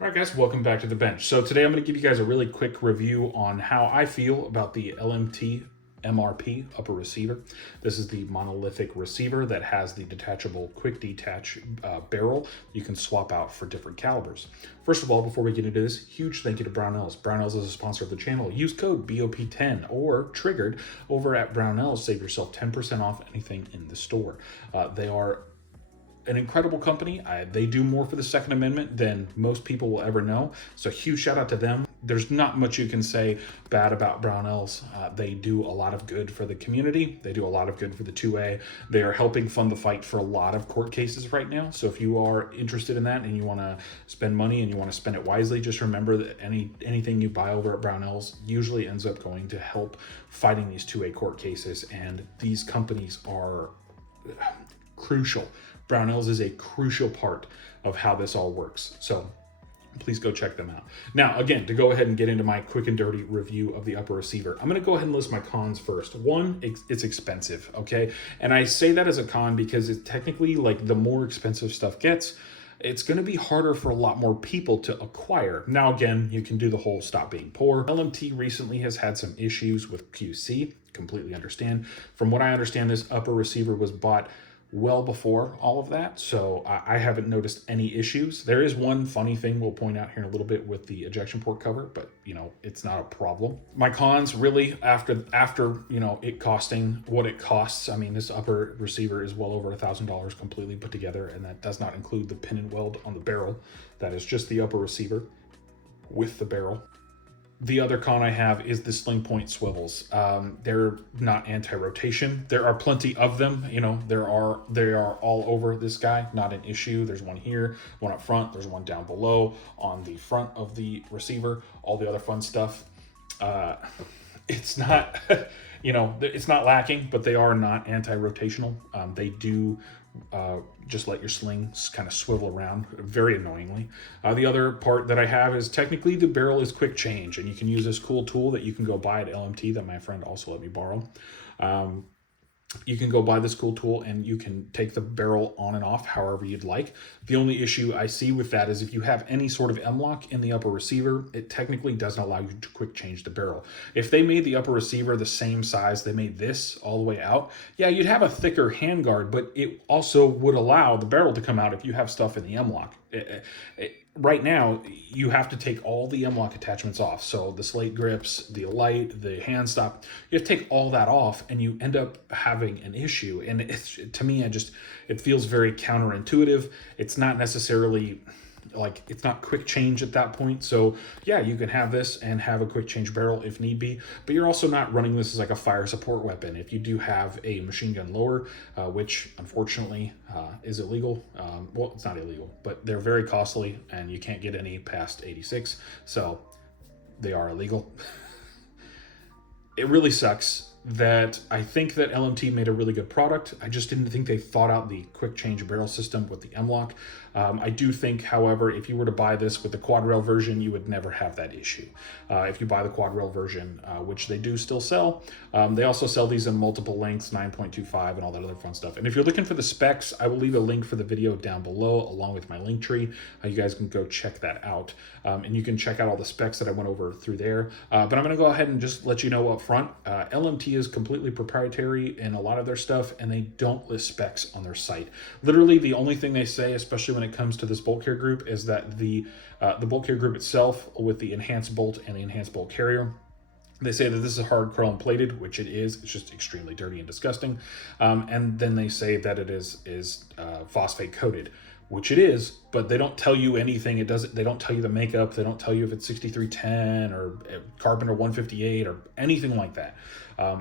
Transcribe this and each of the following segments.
All right, guys, welcome back to the bench. So today I'm going to give you guys a really quick review on how I feel about the LMT MRP upper receiver. This is the monolithic receiver that has the detachable quick detach barrel you can swap out for different calibers. First of all, before we get into this, huge thank you to Brownells. Brownells is a sponsor of the channel. Use code BOP10 or triggered over at Brownells. Save yourself 10% off anything in the store. They are an incredible company. They do more for the Second Amendment than most people will ever know. So huge shout out to them. There's not much you can say bad about Brownells. They do a lot of good for the community. They do a lot of good for the 2A. They are helping fund the fight for a lot of court cases right now. So if you are interested in that and you want to spend money and you want to spend it wisely, just remember that anything you buy over at Brownells usually ends up going to help fighting these 2A court cases. And these companies are crucial. Brownells is a crucial part of how this all works. So please go check them out. Now, again, to go ahead and get into my quick and dirty review of the upper receiver, I'm going to go ahead and list my cons first. One, it's expensive, okay? And I say that as a con because it's technically, like, the more expensive stuff gets, it's going to be harder for a lot more people to acquire. Now, again, you can do the whole stop being poor. LMT recently has had some issues with QC. Completely understand. From what I understand, this upper receiver was bought well before all of that, so I haven't noticed any issues. There is one funny thing we'll point out here in a little bit with the ejection port cover, but you know, it's not a problem. My cons, really, after you know, it costing what it costs, I mean, this upper receiver is well over $1,000 completely put together, and that does not include the pin and weld on the barrel. That is just the upper receiver with the barrel. The other con I have is the sling point swivels. They're not anti-rotation. There are plenty of them. You know, they are all over this guy. Not an issue. There's one here, one up front. There's one down below on the front of the receiver. All the other fun stuff. It's not, you know, it's not lacking, but they are not anti-rotational. They do just let your slings kind of swivel around very annoyingly. The other part that I have is technically the barrel is quick change, and you can use this cool tool that you can go buy at LMT that my friend also let me borrow. You can go buy this cool tool and you can take the barrel on and off however you'd like. The only issue I see with that is if you have any sort of M-lock in the upper receiver, it technically doesn't allow you to quick change the barrel. If they made the upper receiver the same size they made this all the way out, yeah, you'd have a thicker handguard, but it also would allow the barrel to come out if you have stuff in the M-lock. Right now, you have to take all the M-lock attachments off. So the slate grips, the light, the hand stop, you have to take all that off and you end up having an issue. And it's, to me, it feels very counterintuitive. It's not necessarily like, it's not quick change at that point. So yeah, you can have this and have a quick change barrel if need be, but you're also not running this as like a fire support weapon. If you do have a machine gun lower, which unfortunately is illegal. Well, it's not illegal, but they're very costly and you can't get any past 86. So they are illegal. It really sucks that I think that LMT made a really good product. I just didn't think they thought out the quick change barrel system with the M-lock. I do think, however, if you were to buy this with the quad rail version, you would never have that issue. If you buy the quad rail version, which they do still sell, they also sell these in multiple lengths, 9.25 and all that other fun stuff. And if you're looking for the specs, I will leave a link for the video down below along with my link tree. You guys can go check that out. And you can check out all the specs that I went over through there. But I'm going to go ahead and just let you know up front, LMT is completely proprietary in a lot of their stuff, and they don't list specs on their site. Literally, the only thing they say, especially when it comes to this bolt carrier group, is that the bolt carrier group itself with the enhanced bolt and the enhanced bolt carrier, they say that this is hard chrome plated, which it is. It's just extremely dirty and disgusting. And then they say that it is phosphate coated, which it is, but they don't tell you anything. They don't tell you the makeup. They don't tell you if it's 6310 or Carpenter 158 or anything like that.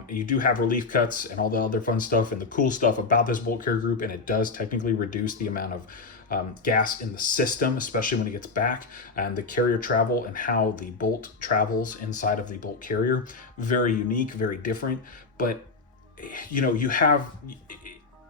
You do have relief cuts and all the other fun stuff and the cool stuff about this bolt carrier group, and it does technically reduce the amount of gas in the system, especially when it gets back, and the carrier travel and how the bolt travels inside of the bolt carrier. Very unique, very different, but you know,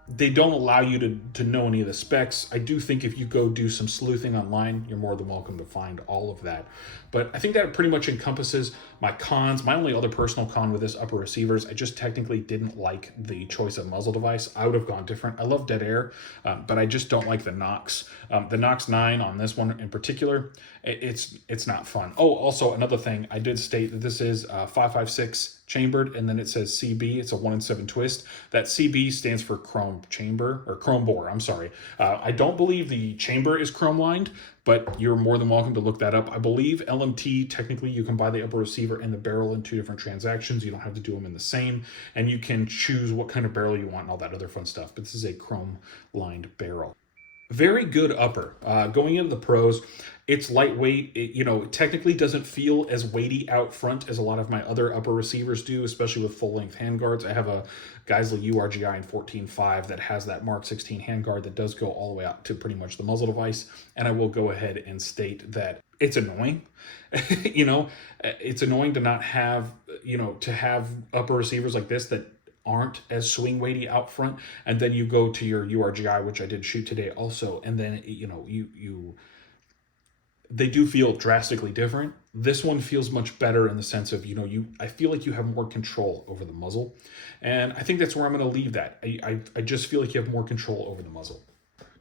they don't allow you to know any of the specs. I do think if you go do some sleuthing online, you're more than welcome to find all of that. But I think that pretty much encompasses My cons, my only other personal con with this upper receiver is I just technically didn't like the choice of muzzle device. I would have gone different. I love dead air, but I just don't like the Knox. The Knox 9 on this one in particular, it's not fun. Oh, also another thing, I did state that this is 5.56 chambered, and then it says CB. It's a 1 in 7 twist. That CB stands for chrome chamber, or chrome bore, I'm sorry. I don't believe the chamber is chrome lined, but you're more than welcome to look that up. I believe LMT, technically you can buy the upper receiver and the barrel in 2 different transactions. You don't have to do them in the same, and you can choose what kind of barrel you want and all that other fun stuff, but this is a chrome lined barrel. Very good upper. Going into the pros, it's lightweight. It technically doesn't feel as weighty out front as a lot of my other upper receivers do, especially with full-length handguards. I have a Geissele URGI in 14.5 that has that Mark 16 handguard that does go all the way out to pretty much the muzzle device, and I will go ahead and state that it's annoying. It's annoying to not have, to have upper receivers like this that aren't as swing weighty out front, and then you go to your URGI, which I did shoot today also, and then they do feel drastically different. This one feels much better in the sense of I feel like you have more control over the muzzle, and I think that's where I'm going to leave that. I just feel like you have more control over the muzzle.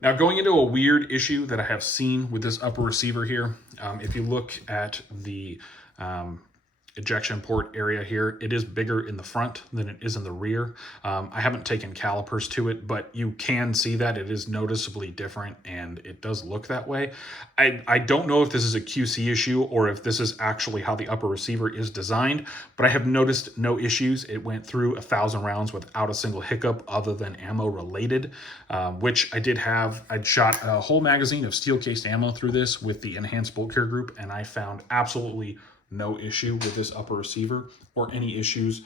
Now, going into a weird issue that I have seen with this upper receiver here, if you look at the ejection port area here, it is bigger in the front than it is in the rear. I haven't taken calipers to it, but you can see that it is noticeably different, and it does look that way. I don't know if this is a QC issue or if this is actually how the upper receiver is designed, but I have noticed no issues. It went through 1,000 rounds without a single hiccup other than ammo related, which I did have. I'd shot a whole magazine of steel cased ammo through this with the enhanced bolt carrier group, and I found absolutely no issue with this upper receiver or any issues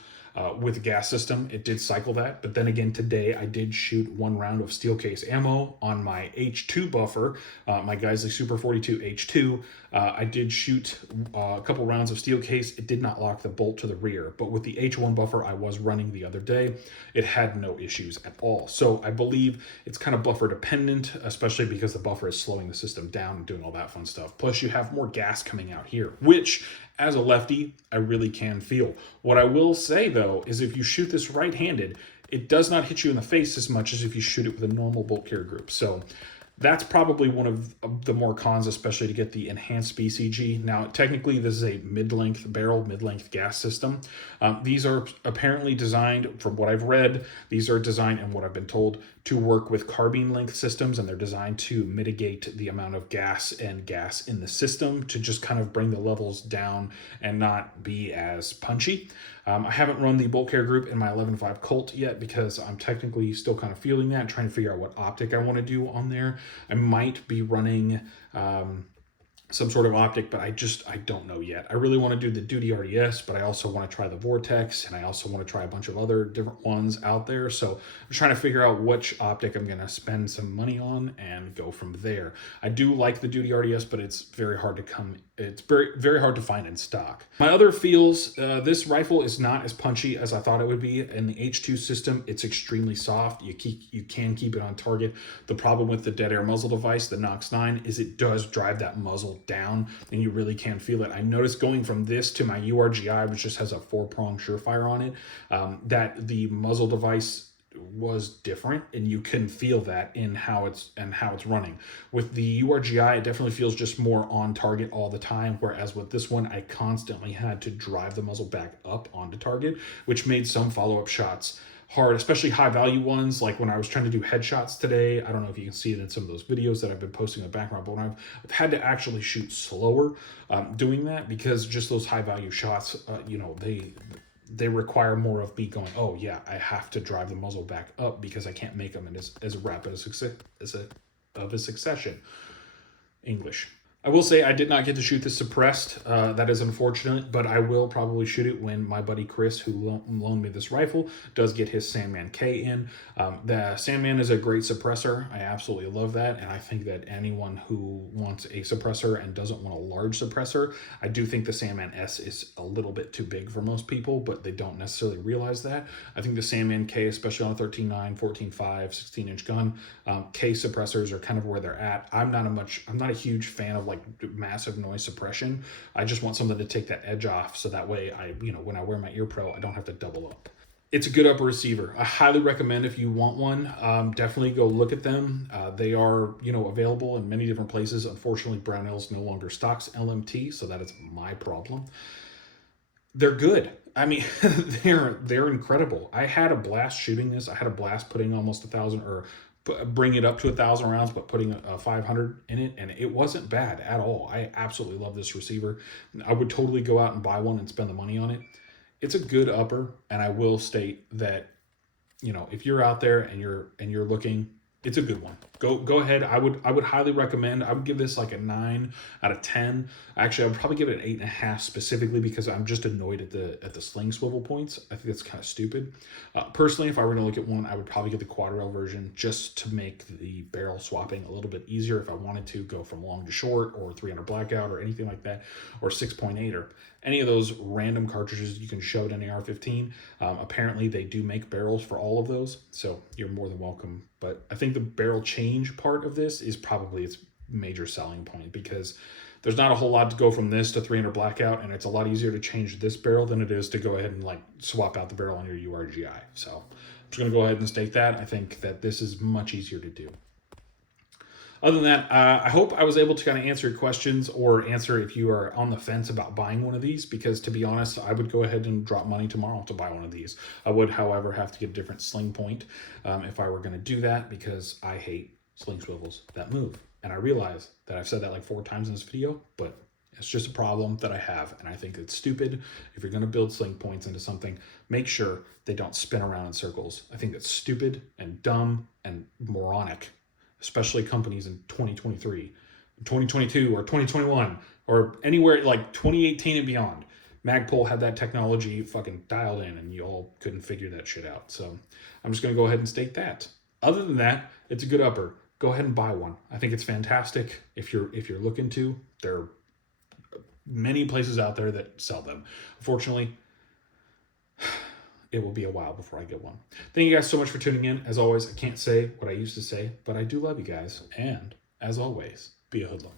with the gas system. It did cycle that, but then again today I did shoot 1 round of steel case ammo on my H2 buffer, my Geissele Super 42 H2. I did shoot a couple rounds of steel case. It did not lock the bolt to the rear, but with the H1 buffer I was running the other day, it had no issues at all. So I believe it's kind of buffer dependent, especially because the buffer is slowing the system down and doing all that fun stuff. Plus you have more gas coming out here, which as a lefty, I really can feel. What I will say though, is if you shoot this right-handed, it does not hit you in the face as much as if you shoot it with a normal bolt carrier group. So that's probably one of the more cons, especially to get the enhanced BCG. Now, technically, this is a mid-length barrel, mid-length gas system. These are apparently designed, from what I've read, these are designed, and what I've been told, to work with carbine length systems, and they're designed to mitigate the amount of gas in the system to just kind of bring the levels down and not be as punchy. I haven't run the bolt carrier group in my 11.5 Colt yet because I'm technically still kind of feeling that, trying to figure out what optic I want to do on there. I might be running some sort of optic, but I don't know yet. I really want to do the Duty RDS, but I also want to try the Vortex, and I also want to try a bunch of other different ones out there. So I'm trying to figure out which optic I'm going to spend some money on and go from there. I do like the Duty RDS, but it's very hard to it's very, very hard to find in stock. My other feels, this rifle is not as punchy as I thought it would be. In the H2 system, it's extremely soft. You can keep it on target. The problem with the dead air muzzle device, the Knox 9, is it does drive that muzzle down, and you really can feel it. I noticed going from this to my URGI, which just has a 4-prong Surefire on it, that the muzzle device was different, and you can feel that in how it's running. With the URGI, it definitely feels just more on target all the time, whereas with this one, I constantly had to drive the muzzle back up onto target, which made some follow-up shots hard, especially high value ones. Like when I was trying to do headshots today, I don't know if you can see it in some of those videos that I've been posting in the background, but when I've had to actually shoot slower doing that, because just those high value shots, they require more of me going, oh yeah, I have to drive the muzzle back up because I can't make them in as rapid a succession. English. I will say I did not get to shoot this suppressed. That is unfortunate, but I will probably shoot it when my buddy Chris, who loaned me this rifle, does get his Sandman K in. The Sandman is a great suppressor. I absolutely love that, and I think that anyone who wants a suppressor and doesn't want a large suppressor, I do think the Sandman S is a little bit too big for most people, but they don't necessarily realize that. I think the Sandman K, especially on a 13.9, 14.5, 16-inch gun, K suppressors are kind of where they're at. I'm not a huge fan of like massive noise suppression. I just want something to take that edge off, so that way when I wear my Ear Pro, I don't have to double up. It's a good upper receiver. I highly recommend if you want one, definitely go look at them. They are, available in many different places. Unfortunately, Brownells no longer stocks LMT, so that is my problem. They're good. I mean, they're incredible. I had a blast shooting this. I had a blast putting almost 1,000 or bring it up to 1,000 rounds, but putting a 500 in it, and it wasn't bad at all. I absolutely love this receiver. I would totally go out and buy one and spend the money on it. It's a good upper, and I will state that, if you're out there and you're looking, it's a good one. Go ahead. I would highly recommend. I would give this like a 9 out of 10. Actually, I would probably give it an 8.5 specifically because I'm just annoyed at the sling swivel points. I think that's kind of stupid. Personally, if I were to look at one, I would probably get the quad rail version just to make the barrel swapping a little bit easier if I wanted to go from long to short or 300 blackout or anything like that, or 6.8 or any of those random cartridges you can shove in an AR-15. Apparently, they do make barrels for all of those, so you're more than welcome. But I think the barrel change part of this is probably its major selling point, because there's not a whole lot to go from this to 300 blackout, and it's a lot easier to change this barrel than it is to go ahead and like swap out the barrel on your URGI. So I'm just going to go ahead and state that. I think that this is much easier to do. Other than that, I hope I was able to kind of answer your questions or answer if you are on the fence about buying one of these, because to be honest, I would go ahead and drop money tomorrow to buy one of these. I would, however, have to get a different sling point if I were going to do that, because I hate sling swivels that move. And I realize that I've said that like 4 times in this video, but it's just a problem that I have, and I think it's stupid. If you're going to build sling points into something, make sure they don't spin around in circles. I think that's stupid and dumb and moronic, especially companies in 2023, 2022, or 2021, or anywhere like 2018 and beyond. Magpul had that technology fucking dialed in, and you all couldn't figure that shit out. So I'm just going to go ahead and state that. Other than that, it's a good upper. Go ahead and buy one. I think it's fantastic. If you're looking to, there are many places out there that sell them. Unfortunately, it will be a while before I get one. Thank you guys so much for tuning in. As always, I can't say what I used to say, but I do love you guys. And as always, be a hoodlum.